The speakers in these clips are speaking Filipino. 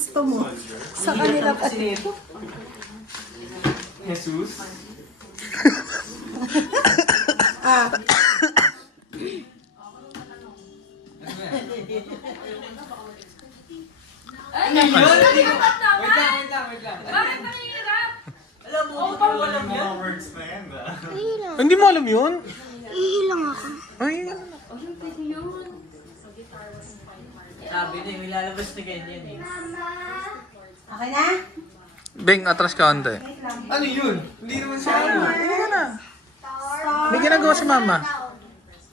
gusto mo. Sa kanila pa. Jesus? Ay, Wait lang. bakit nangyayarap? Alam mo, hindi ko alam yan. Mga words na yan, Hindi mo alam yun? Ihilang ako. Ay, Pwede yun. Sabi na yung ilalabas na ganyan eh. Okay na? Beng, atras ka onte. Ano yun? Hindi naman siya ano. Halika na. May ginagawa si mama.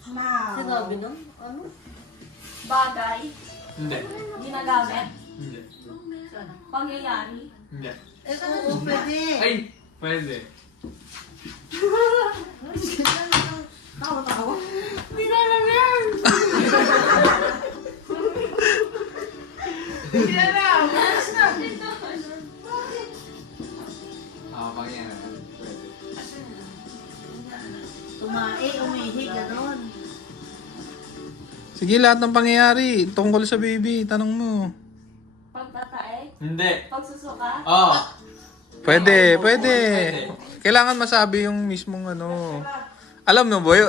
Now. Sinabi nun? Ano? Bagay? Hindi. Ginagamit? Hindi. Pangyayari? Hindi. Oo, pwede. Ay! Pwede. Tawa-tawa. Hindi na alam yan! Pangyayari. Pwede. Tumae, umihi, gano'n. Sige, lahat ng pangyayari. Tungkol sa baby, tanong mo. Pagtatae? Hindi. Pagsusuka? Oo. Pwede, pwede. Kailangan masabi yung mismong ano. Alam mo, boy.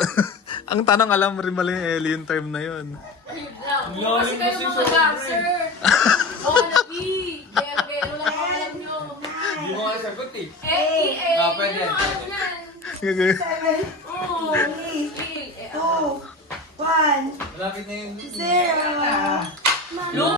Ang tanong, alam mo rin mali yung alien term na yun. Kasi kayo mga dancer! Wannabe! Pero lang ang alam nyo. Hindi mo nga sagot eh. Pwede. Ano alam yan? 7, Oo. 2, 1, Malapit na yun. 0.